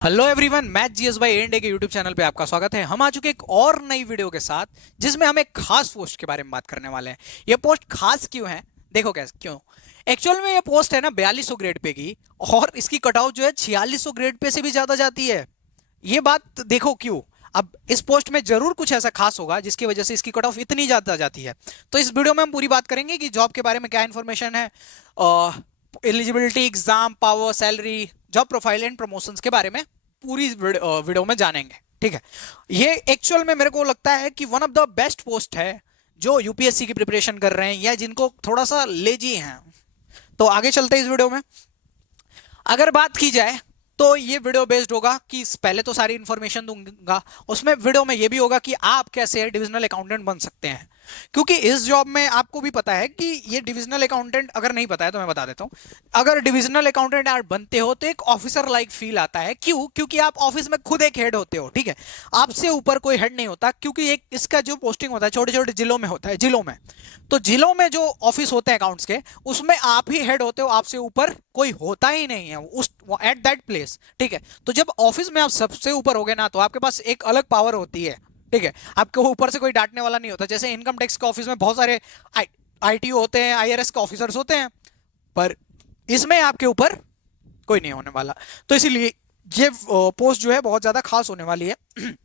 Hello everyone, math GS bye and के YouTube channel पे आपका स्वागत है। हम आ चुके एक और नई वीडियो के साथ जिसमें हम एक खास पोस्ट के बारे में बात करने वाले हैं। ये पोस्ट खास क्यों है, देखो कैसे क्यों। एक्चुअल में ये पोस्ट है ना 4200 ग्रेड पे की, और इसकी कट ऑफ जो है 4600 ग्रेड पे से भी ज्यादा जाती है। ये बात देखो क्यों। अब इस पोस्ट में जरूर कुछ ऐसा खास होगा जिसकी वजह से इसकी कट ऑफ इतनी ज्यादा जाती है। तो इस वीडियो में हम पूरी बात करेंगे कि जॉब के बारे में क्या इन्फॉर्मेशन है, eligibility, exam, power, salary, job profile and promotions के बारे में पूरी वीडियो में जानेंगे। ठीक है, ये एक्चुअल में मेरे को लगता है कि one of the best post है जो यूपीएससी की प्रिपरेशन कर रहे हैं या जिनको थोड़ा सा लेजी हैं। तो आगे चलते हैं इस वीडियो में। अगर बात की जाए तो ये वीडियो बेस्ड होगा कि पहले तो सारी इंफॉर्मेशन दूंगा, उसमें वीडियो में ये भी होगा कि आप कैसे डिविजनल अकाउंटेंट बन सकते हैं। क्योंकि इस जॉब में आपको भी पता है कि ये डिविजनल अकाउंटेंट, अगर नहीं पता है तो मैं बता देता हूं। अगर डिविजनल अकाउंटेंट आप बनते हो तो एक ऑफिसर लाइक फील आता है। क्यों? क्योंकि आप ऑफिस में खुद एक हेड होते हो। ठीक है, आपसे ऊपर कोई हेड नहीं होता, क्योंकि एक इसका जो पोस्टिंग होता है छोटे छोटे जिलों में होता है। जिलों में तो जिलों में जो ऑफिस होते हैं अकाउंट्स के, उसमें आप ही हेड होते हो, आपसे ऊपर कोई होता ही नहीं है उस एट दैट प्लेस। ठीक है, तो जब ऑफिस में आप सबसे ऊपर होगे ना, तो आपके पास एक अलग पावर होती है। ठीक है, आपके ऊपर से कोई डांटने वाला नहीं होता। जैसे इनकम टैक्स के ऑफिस में बहुत सारे आईटीओ होते हैं, आईआरएस के ऑफिसर्स होते हैं, पर इसमें आपके ऊपर कोई नहीं होने वाला। तो इसीलिए ये पोस्ट जो है बहुत ज्यादा खास होने वाली है।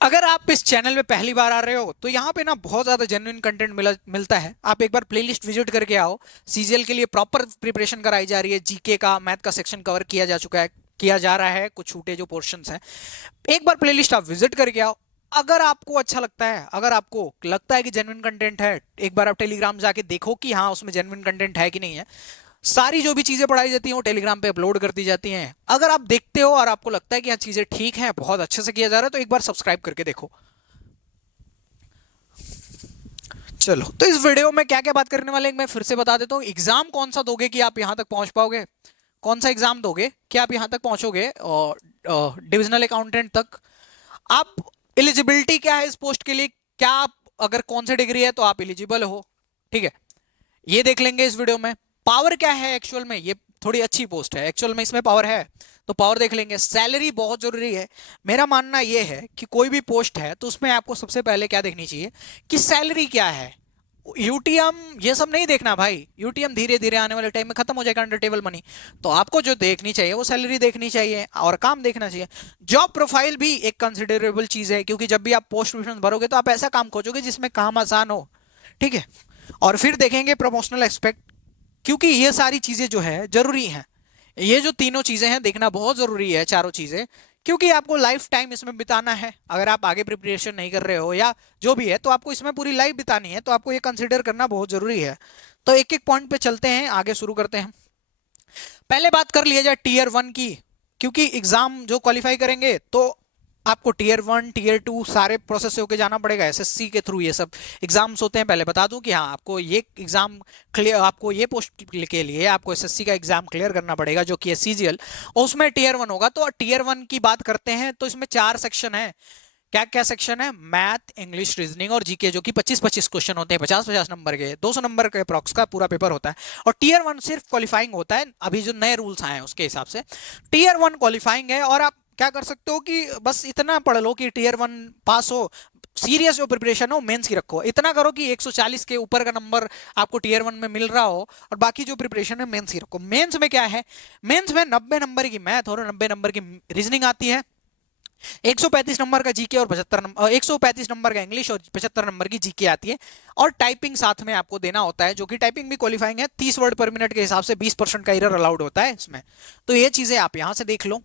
अगर आप इस चैनल पे पहली बार आ रहे हो तो यहाँ पे ना बहुत ज्यादा जेन्युइन कंटेंट मिलता है। आप एक बार प्लेलिस्ट विजिट करके आओ। सीजीएल के लिए प्रॉपर प्रिपरेशन कराई जा रही है, जीके का, मैथ का सेक्शन कवर किया जा चुका है, किया जा रहा है, कुछ छूटे जो पोर्शंस हैं। एक बार प्लेलिस्ट आप विजिट करके आओ। अगर आपको अच्छा लगता है, अगर आपको लगता है कि जेन्युइन कंटेंट है, एक बार आप टेलीग्राम जाके देखो कि हाँ उसमें जेन्युइन कंटेंट है कि नहीं है। सारी जो भी चीजें पढ़ाई जाती हैं वो टेलीग्राम पे अपलोड कर दी जाती हैं। अगर आप देखते हो और आपको लगता है कि हाँ चीजें ठीक हैं, बहुत अच्छे से किया जा रहा है, तो एक बार सब्सक्राइब करके देखो। चलो, तो इस वीडियो में क्या क्या बात करने वाले हैं मैं फिर से बता देता हूँ। एग्जाम कौन सा दोगे कि आप यहां तक पहुंच पाओगे, कौन सा एग्जाम दोगे कि आप यहां तक पहुंचोगे, और डिविजनल अकाउंटेंट तक। आप एलिजिबिलिटी क्या है इस पोस्ट के लिए, क्या आप अगर कौन सी डिग्री है तो आप एलिजिबल हो। ठीक है, ये देख लेंगे इस वीडियो में। पावर क्या है एक्चुअल में, ये थोड़ी अच्छी पोस्ट है, एक्चुअल में इसमें पावर है तो पावर देख लेंगे। सैलरी बहुत जरूरी है। मेरा मानना यह है कि कोई भी पोस्ट है तो उसमें आपको सबसे पहले क्या देखनी चाहिए कि सैलरी क्या है। यूटीएम ये सब नहीं देखना भाई, यूटीएम धीरे धीरे आने वाले टाइम में खत्म हो जाएगा, अंडर टेबल मनी। तो आपको जो देखनी चाहिए वो सैलरी देखनी चाहिए और काम देखना चाहिए। जॉब प्रोफाइल भी एक कंसिडरेबल चीज है, क्योंकि जब भी आप पोस्ट भरोगे तो आप ऐसा काम खोजोगे जिसमें काम आसान हो। ठीक है, और फिर देखेंगे प्रमोशनल एक्सपेक्ट, क्योंकि ये सारी चीजें जो है जरूरी हैं। ये जो तीनों चीजें हैं देखना बहुत जरूरी है, चारों चीजें, क्योंकि आपको लाइफ टाइम इसमें बिताना है। अगर आप आगे प्रिपरेशन नहीं कर रहे हो या जो भी है, तो आपको इसमें पूरी लाइफ बितानी है, तो आपको ये कंसिडर करना बहुत जरूरी है। तो एक एक पॉइंट पे चलते हैं, आगे शुरू करते हैं। पहले बात कर लिया जाए टीयर वन की, क्योंकि एग्जाम जो क्वालिफाई करेंगे तो आपको टीयर वन टीयर टू सारे प्रोसेस से होके जाना पड़ेगा, एसएससी के थ्रू ये सब एग्जाम्स होते हैं। पहले बता दूं कि हाँ आपको ये एग्जाम क्लियर, आपको ये पोस्ट के लिए आपको एसएससी का एग्जाम क्लियर करना पड़ेगा जो कि है सीजीएल, और उसमें टीयर वन होगा। तो टीयर वन की बात करते हैं तो इसमें 4 सेक्शन है। क्या क्या सेक्शन है? मैथ, इंग्लिश, रीजनिंग और जीके, जो कि 25-25 क्वेश्चन होते हैं, 50-50 नंबर के, 200 नंबर के अप्रॉक्स का पूरा पेपर होता है। और टीयर वन सिर्फ क्वालिफाइंग होता है, अभी जो नए रूल्स आए हैं उसके हिसाब से टीयर वन क्वालिफाइंग है। और आप क्या कर सकते हो कि बस इतना पढ़ लो कि टीयर वन पास हो। सीरियस जो प्रिपरेशन हो मेंस की रखो, इतना करो कि 140 के ऊपर का नंबर आपको टीयर वन में मिल रहा हो, और बाकी जो प्रिपरेशन है मेंस की रखो। मेंस में क्या है? मेंस में 90 नंबर की मैथ और 90 नंबर की रीजनिंग आती है, 135 नंबर का जीके और 75 नंबर, 135 नंबर का इंग्लिश और 75 नंबर की जीके आती है। और टाइपिंग साथ में आपको देना होता है, जो कि टाइपिंग भी क्वालिफाइंग है। 30 वर्ड पर मिनट के हिसाब से 20% का एरर अलाउड होता है इसमें। तो ये चीजें आप यहां से देख लो।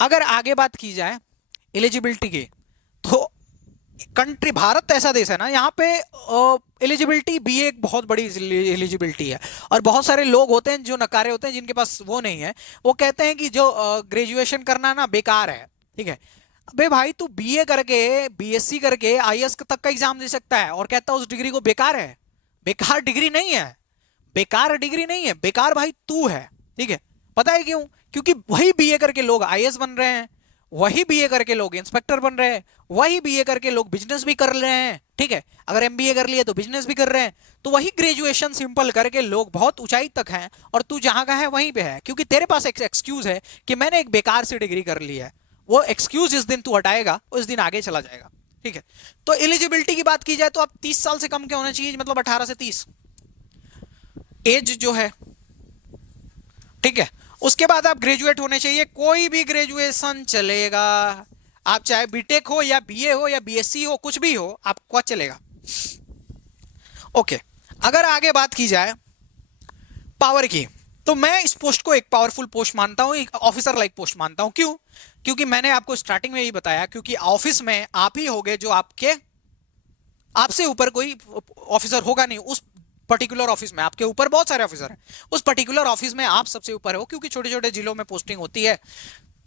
अगर आगे बात की जाए एलिजिबिलिटी की, तो कंट्री भारत ऐसा देश है ना, यहाँ पे एलिजिबिलिटी भी एक बहुत बड़ी एलिजिबिलिटी है। और बहुत सारे लोग होते हैं जो नकारे होते हैं, जिनके पास वो नहीं है। वो कहते हैं कि जो ग्रेजुएशन करना ना बेकार है। ठीक है, अबे भाई तू बीए करके, बीएससी करके आईएएस तक का एग्जाम दे सकता है और कहता है उस डिग्री को बेकार है। बेकार डिग्री नहीं है, बेकार डिग्री नहीं है, बेकार भाई तू है। ठीक है, पता है क्यों? क्योंकि वही बीए करके लोग आईएएस बन रहे हैं, वही बीए करके लोग इंस्पेक्टर बन रहे हैं, वही बीए करके लोग बिजनेस भी कर रहे हैं। ठीक है, अगर एमबीए कर लिए तो बिजनेस भी कर रहे हैं। तो वही ग्रेजुएशन सिंपल करके लोग बहुत ऊंचाई तक हैं और तू जहां का है वहीं पे है, क्योंकि तेरे पास एक एक्सक्यूज है कि मैंने एक बेकार सी डिग्री कर ली है। वो एक्सक्यूज जिस दिन तू हटाएगा उस दिन आगे चला जाएगा। ठीक है, तो एलिजिबिलिटी की बात की जाए तो आप 30 साल से कम के होने चाहिए, मतलब 18 से 30 एज जो है। ठीक है, उसके बाद आप ग्रेजुएट होने चाहिए, कोई भी ग्रेजुएशन चलेगा, आप चाहे बीटेक हो या बीए हो या बीएससी हो, कुछ भी हो आपको चलेगा। ओके, अगर आगे बात की जाए पावर की, तो मैं इस पोस्ट को एक पावरफुल पोस्ट मानता हूं, एक ऑफिसर लाइक पोस्ट मानता हूं। क्यों? क्योंकि मैंने आपको स्टार्टिंग में ही बताया, क्योंकि ऑफिस में आप ही होगे जो आपसे ऊपर कोई ऑफिसर होगा नहीं। उस पर्टिकुलर ऑफिस में आपके ऊपर बहुत सारे ऑफिसर हैं, उस पर्टिकुलर ऑफिस में आप सबसे ऊपर हो, क्योंकि छोटे छोटे जिलों में पोस्टिंग होती है।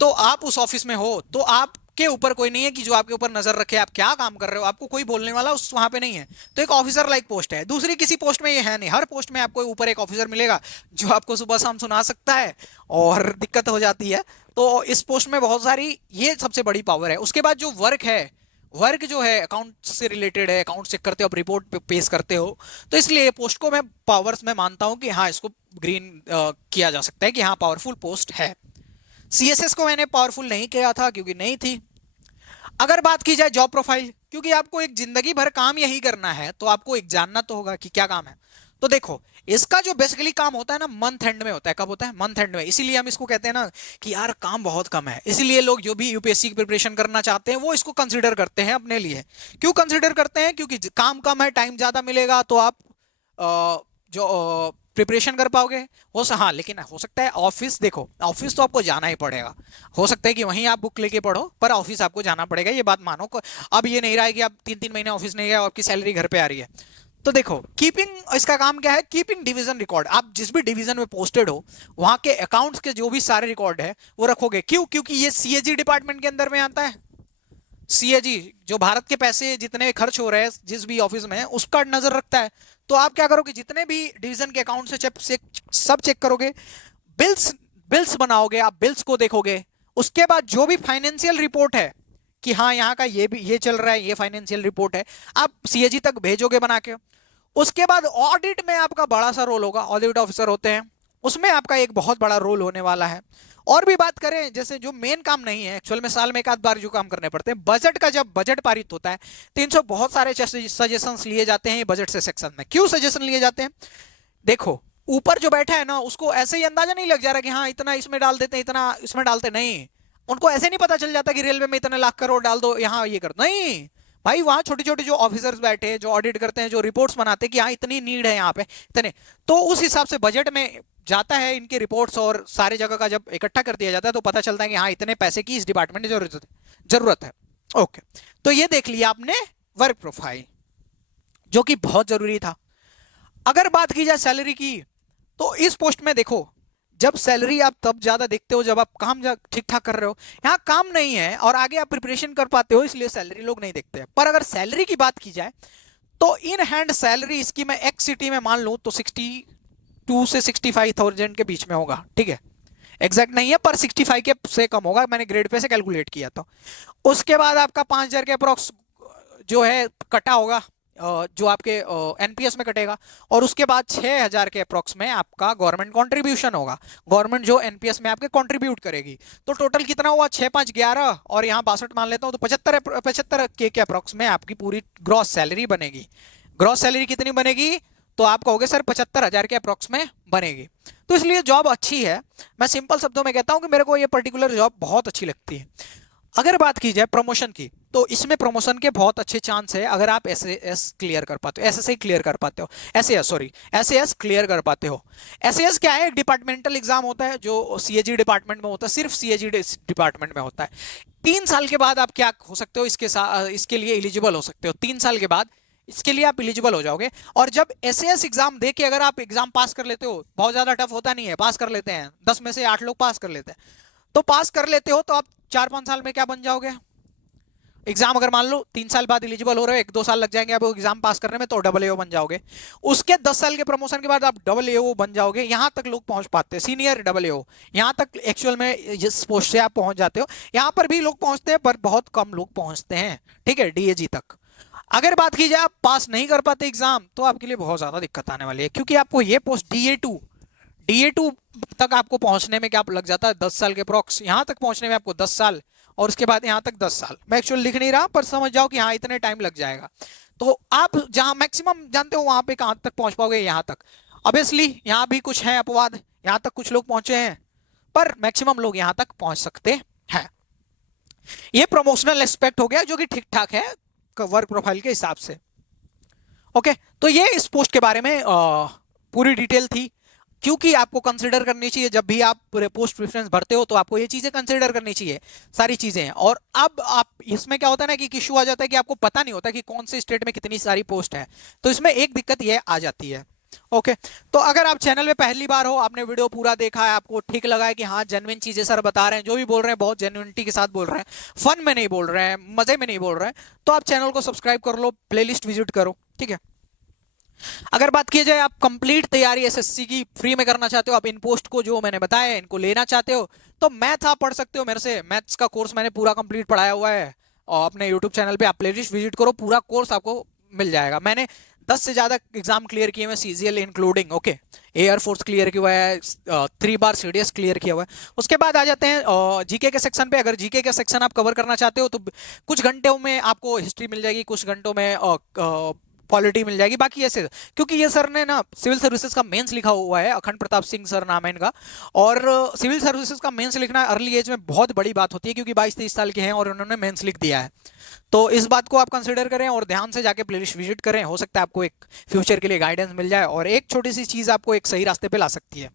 तो आप उस ऑफिस में हो तो आपके ऊपर कोई नहीं है कि जो आपके ऊपर नजर रखे आप क्या काम कर रहे हो, आपको कोई बोलने वाला उस वहां पे नहीं है। तो एक ऑफिसर लाइक पोस्ट है। दूसरी किसी पोस्ट में ये है नहीं, हर पोस्ट में आपको ऊपर एक ऑफिसर मिलेगा जो आपको सुबह शाम सुना सकता है और दिक्कत हो जाती है। तो इस पोस्ट में बहुत सारी, ये सबसे बड़ी पावर है। उसके बाद जो वर्क है, वर्क जो है अकाउंट से रिलेटेड है, अकाउंट चेक करते हो, आप रिपोर्ट पे पेश करते हो, तो इसलिए ये पोस्ट को मैं पावर्स में मानता हूं कि हाँ इसको ग्रीन किया जा सकता है कि हाँ पावरफुल पोस्ट है। सीएसएस को मैंने पावरफुल नहीं किया था क्योंकि नहीं थी। अगर बात की जाए जॉब प्रोफाइल, क्योंकि आपको एक जिंदगी भर काम यही करना है तो आपको एक जानना तो होगा कि क्या काम है। तो देखो, इसका जो बेसिकली काम होता है ना, मंथ एंड में होता है। कब होता है? मंथ एंड में। इसीलिए हम इसको कहते हैं ना कि यार काम बहुत कम है। इसीलिए लोग जो भी यूपीएससी की प्रिपरेशन करना चाहते हैं वो इसको कंसिडर करते हैं अपने लिए। क्यों कंसिडर करते हैं? क्योंकि काम कम है, टाइम ज्यादा मिलेगा, तो आप जो प्रिपरेशन कर पाओगे। हाँ, लेकिन हो सकता है ऑफिस, देखो ऑफिस तो आपको जाना ही पड़ेगा। हो सकता है कि वहीं आप बुक लेके पढ़ो, पर ऑफिस आपको जाना पड़ेगा, ये बात मानो। अब ये नहीं रहा है कि आप 3-3 महीने ऑफिस नहीं गए और आपकी सैलरी घर पे आ रही है। तो देखो, कीपिंग, इसका काम क्या है? Keeping division record. आप जिस भी डिवीजन में पोस्टेड हो वहां के अकाउंट्स के जो भी सारे रिकॉर्ड है वो रखोगे। क्यों? क्योंकि ये सीएजी डिपार्टमेंट के अंदर में आता है। सीएजी जो भारत के पैसे जितने खर्च हो रहे हैं जिस भी ऑफिस में, उसका नजर रखता है। तो आप क्या करोगे? जितने भी डिवीजन के अकाउंट से सब चेक करोगे, बिल्स बिल्स बनाओगे, आप बिल्स को देखोगे। उसके बाद जो भी फाइनेंशियल रिपोर्ट है कि हाँ यहाँ का ये भी ये चल रहा है, ये फाइनेंशियल रिपोर्ट है, आप सीएजी तक भेजोगे बना के। उसके बाद ऑडिट में आपका बड़ा सा रोल होगा, ऑडिट ऑफिसर होते हैं, उसमें आपका एक बहुत बड़ा रोल होने वाला है। और भी बात करें, जैसे जो मेन काम नहीं है एक्चुअल में, साल में एक आध बार जो काम करने पड़ते हैं, बजट का जब बजट पारित होता है 300 बहुत सारे सजेशंस लिए जाते हैं बजट से सेक्शन में। क्यों सजेशन लिए जाते हैं? देखो, ऊपर जो बैठा है ना उसको ऐसे ही अंदाजा नहीं लग जा रहा कि हाँ इतना इसमें डाल देते हैं, इतना इसमें डालते नहीं। उनको ऐसे नहीं पता चल जाता कि रेलवे में इतने लाख करोड़ डाल दो, यहाँ ये कर, नहीं भाई, वहां छोटे छोटे जो ऑफिसर्स बैठे हैं, जो ऑडिट करते हैं, जो रिपोर्ट्स बनाते हैं कि हाँ इतनी नीड है यहाँ पे इतने, तो उस हिसाब से बजट में जाता है इनके रिपोर्ट्स, और सारे जगह का जब इकट्ठा कर दिया जाता है तो पता चलता है कि हाँ इतने पैसे की इस डिपार्टमेंट में जरूरत है। ओके, तो ये देख लिया आपने वर्क प्रोफाइल, जो कि बहुत जरूरी था। अगर बात की जाए सैलरी की, तो इस पोस्ट में देखो, जब सैलरी आप तब ज्यादा देखते हो जब आप काम ठीक ठाक कर रहे हो। यहाँ काम नहीं है और आगे आप प्रिपरेशन कर पाते हो, इसलिए सैलरी लोग नहीं देखते हैं। पर अगर सैलरी की बात की जाए तो इन हैंड सैलरी इसकी मैं एक्स सिटी में मान लूं तो 62 से 65,000 के बीच में होगा। ठीक है, एग्जैक्ट नहीं है पर 65 के से कम होगा, मैंने ग्रेड पे से कैलकुलेट किया था। उसके बाद आपका 5,000 के अप्रोक्स जो है कटा होगा, जो आपके एनपीएस में कटेगा, और उसके बाद 6,000 के अप्रोक्स में आपका गवर्नमेंट कंट्रीब्यूशन होगा। गवर्नमेंट जो एनपीएस में आपके कंट्रीब्यूट करेगी। तो टोटल कितना हुआ? 6 5 11 और यहाँ 62 मान लेता हूँ, तो 75 के अप्रोक्स में आपकी पूरी ग्रॉस सैलरी बनेगी। ग्रॉस सैलरी कितनी बनेगी? तो आप कहोगे सर 75,000 के अप्रोक्स में बनेगी। तो इसलिए जॉब अच्छी है। मैं सिंपल शब्दों में कहता हूं कि मेरे को ये पर्टिकुलर जॉब बहुत अच्छी लगती है। अगर बात की जाए प्रमोशन की, तो इसमें प्रमोशन के बहुत अच्छे चांस है अगर आप एसएएस क्लियर कर पाते हो, एसएससी क्लियर कर पाते हो, एसएएस क्लियर कर पाते हो। एसएएस क्या है? एक डिपार्टमेंटल एग्जाम होता है जो सीएजी डिपार्टमेंट में होता है, सिर्फ सीएजी डिपार्टमेंट में होता है। 3 साल के बाद आप क्या हो सकते हो, इसके लिए एलिजिबल हो सकते हो। 3 साल के बाद इसके लिए आप एलिजिबल हो जाओगे। और जब एसएएस एग्जाम दे के अगर आप एग्जाम पास कर लेते हो, बहुत ज्यादा टफ होता नहीं है, पास कर लेते हैं, 10 में से 8 लोग पास कर लेते हैं, तो पास कर लेते हो तो आप 4-5 साल में क्या बन जाओगे? एग्जाम अगर मान लो 3 साल बाद एलिजिबल हो रहे हो, 1-2 साल लग जाएंगे आपको एग्जाम पास करने में, तो डबल एओ बन जाओगे। उसके 10 साल के प्रमोशन के बाद आप डबल एओ बन जाओगे। यहां तक लोग पहुंच पाते हैं, सीनियर डबल एओ, यहां तक एक्चुअल में जिस पोस्ट से आप पहुंच जाते हो। यहां पर भी लोग पहुंचते हैं पर बहुत कम लोग पहुंचते हैं। ठीक है, डीएजी तक। अगर बात की जाए आप पास नहीं कर पाते एग्जाम, तो आपके लिए बहुत ज्यादा दिक्कत आने वाली है, क्योंकि आपको ये पोस्ट DA2 तक आपको पहुंचने में क्या लग जाता है, 10 साल के अप्रॉक्स। यहां तक पहुंचने में आपको 10 साल, और उसके बाद यहां तक 10 साल। मैं एक्चुअली लिख नहीं रहा, पर समझ जाओ कि हाँ इतने टाइम लग जाएगा। तो आप जहां मैक्सिमम जानते हो वहां पे कहां तक पहुंच पाओगे, यहां तक। ऑब्वियसली यहां भी कुछ है अपवाद, यहां तक कुछ लोग पहुंचे हैं, पर मैक्सिमम लोग यहां तक पहुंच सकते हैं। ये प्रमोशनल एस्पेक्ट हो गया, जो कि ठीक ठाक है वर्क प्रोफाइल के हिसाब से। ओके, तो ये इस पोस्ट के बारे में पूरी डिटेल थी। क्योंकि आपको कंसिडर करनी चाहिए, जब भी आप पोस्ट प्रेफरेंस भरते हो तो आपको ये चीजें कंसिडर करनी चाहिए, सारी चीजें हैं। और अब आप इसमें क्या होता है ना कि इशू आ जाता है कि आपको पता नहीं होता कि कौन से स्टेट में कितनी सारी पोस्ट है, तो इसमें एक दिक्कत ये आ जाती है। ओके, तो अगर आप चैनल में पहली बार हो, आपने वीडियो पूरा देखा है, आपको ठीक लगा है कि हाँ जेन्युइन चीजें सर बता रहे हैं, जो भी बोल रहे हैं बहुत जेन्युइनिटी के साथ बोल रहे हैं, फन में नहीं बोल रहे हैं, मजे में नहीं बोल रहे हैं, तो आप चैनल को सब्सक्राइब कर लो, प्लेलिस्ट विजिट करो, ठीक है। अगर बात की जाए आप कंप्लीट तैयारी एसएससी की फ्री में करना चाहते हो, आप इन पोस्ट को जो मैंने बताया है इनको लेना चाहते हो, तो मैथ आप पढ़ सकते हो मेरे से। मैथ्स का कोर्स मैंने पूरा कंप्लीट पढ़ाया हुआ है, और अपने यूट्यूब चैनल पे आप प्लेलिस्ट विजिट करो, पूरा कोर्स आपको मिल जाएगा। मैंने 10 से ज्यादा एग्जाम क्लियर किए हुए, CGL including. Okay, air force clear किया हुआ है, 3 बार सीडीएस क्लियर किया हुआ है। उसके बाद आ जाते हैं जीके के सेक्शन पे। अगर जीके के सेक्शन आप कवर करना चाहते हो तो कुछ घंटों में आपको हिस्ट्री मिल जाएगी, कुछ घंटों में पॉलिटी मिल जाएगी। बाकी ऐसे, क्योंकि ये सर ने ना सिविल सर्विसेज का मेंस लिखा हुआ है, अखंड प्रताप सिंह सर नाम है इनका। और सिविल सर्विसेज का मेंस लिखना अर्ली एज में बहुत बड़ी बात होती है, क्योंकि 22-23 साल के हैं और उन्होंने मेंस लिख दिया है। तो इस बात को आप कंसिडर करें और ध्यान से जाके प्लेलिस्ट विजिट करें, हो सकता है आपको एक फ्यूचर के लिए गाइडेंस मिल जाए, और एक छोटी सी चीज आपको एक सही रास्ते पे ला सकती है।